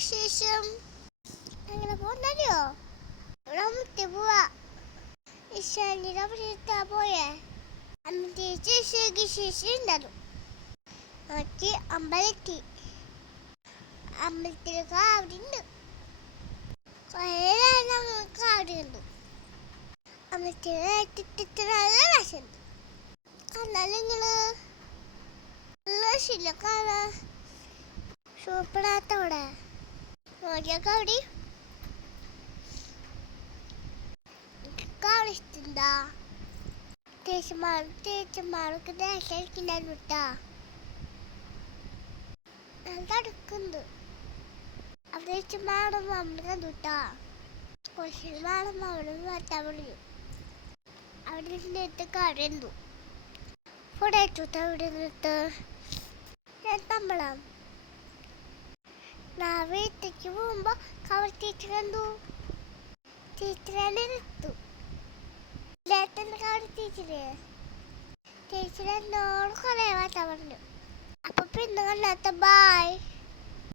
വിശേഷം? അങ്ങനെ പോന്നറിയോ? ഇവിടെ മുത്തി പോവാ. ഇഷാനിയുടെ അവിടെ പോയേ അമ്മ ശേഷി ഉണ്ടായിരുന്നു. നോക്കി അമ്പലത്തി അമ്പലത്തിൽ കാവുണ്ട്. കുറേ കാവുണ്ട്. അമ്പലത്തിൽ നല്ല രസമുണ്ട്. കണ്ടാൽ നിങ്ങള് നല്ല രസമില്ല കാണാൻ. സൂപ്പറാത്തവിടെ നോക്കിയൊക്കെ അവിടെ ഇഷ്ടണ്ടാ? ചേച്ചിമാർക്ക് ദേശിക്കുന്നുണ്ടായിരുന്നു കേട്ടാ. നല്ല അടുക്കുന്നുണ്ട്. അവിടെ ചേച്ചിമാരും അമ്മ കണ്ടുട്ടാ. കൊച്ചിമാരും അവിടെ മാറ്റാൻ പറഞ്ഞു. അവിടെ നിന്നിട്ട് കടന്നു ഫോട്ടോ എടുത്തു. അവിടെ നിന്നിട്ട് തമ്പളം ഞാൻ വീട്ടിലേക്ക് പോകുമ്പോ കവർ ടീച്ചർ കണ്ടു. ടീച്ചറെ എടുത്തു. കവർ ടീച്ചർ എന്നോട് കുറേ വാർത്ത പറഞ്ഞു. അപ്പൊ പിന്നെ കണ്ടാത്ത ബായ്.